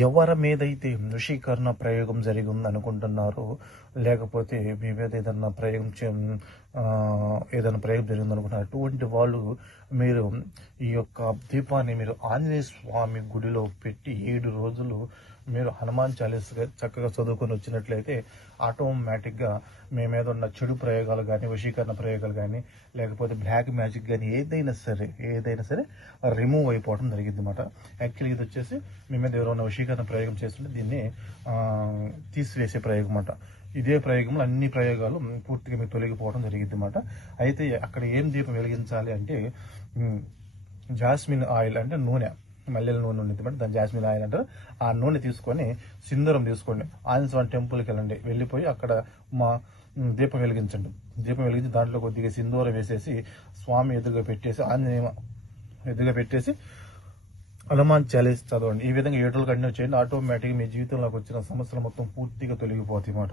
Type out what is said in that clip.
ఎవరి మీదైతే వశీకరణ ప్రయోగం జరిగింది అనుకుంటున్నారో లేకపోతే మీ మీద ఏదన్నా ప్రయోగం చే ఏదైనా ప్రయోగం జరిగింది అనుకుంటున్నారు అటువంటి వాళ్ళు మీరు ఈ యొక్క దీపాన్ని మీరు ఆంజనేయ స్వామి గుడిలో పెట్టి ఏడు రోజులు మీరు హనుమాన్ చాలీస్గా చక్కగా చదువుకొని వచ్చినట్లయితే ఆటోమేటిక్గా మీ మీద ఉన్న చెడు ప్రయోగాలు కానీ వశీకరణ ప్రయోగాలు కానీ లేకపోతే బ్లాక్ మ్యాజిక్ కానీ ఏదైనా సరే ఏదైనా సరే రిమూవ్ అయిపోవడం జరిగింది అనమాట యాక్చువల్లీ ఇది వచ్చేసి మీ మీద ఎవరైనా వశీకరణ ప్రయోగం చేస్తుంటే దీన్ని తీసివేసే ప్రయోగం అన్నమాట ఇదే ప్రయోగంలో అన్ని ప్రయోగాలు పూర్తిగా మీకు తొలగిపోవడం జరిగింది అనమాట అయితే అక్కడ ఏం దీపం వెలిగించాలి అంటే జాస్మిన్ ఆయిల్ అంటే నూనె మల్లెల నూనె ఉంది బట్ దాని జాస్మిన్ ఆయిల్ అంటారు. ఆ నూనె తీసుకొని సింధూరం తీసుకోండి. ఆంజనేయ టెంపుల్కి వెళ్ళండి. వెళ్ళిపోయి అక్కడ మా దీపం వెలిగించండి. దీపం వెలిగించి దాంట్లో కొద్దిగా సింధూరం వేసేసి స్వామి ఎదురుగా పెట్టేసి ఆంజనేయ ఎదురుగా పెట్టేసి హనుమాన్ చాలీస్ చదవండి. ఈ విధంగా ఏడు రోజులు కంటిన్యూ చేయండి ఆటోమేటిక్గా మీ జీవితంలోకి వచ్చిన సమస్యలు మొత్తం పూర్తిగా తొలగిపోతాయి మాట.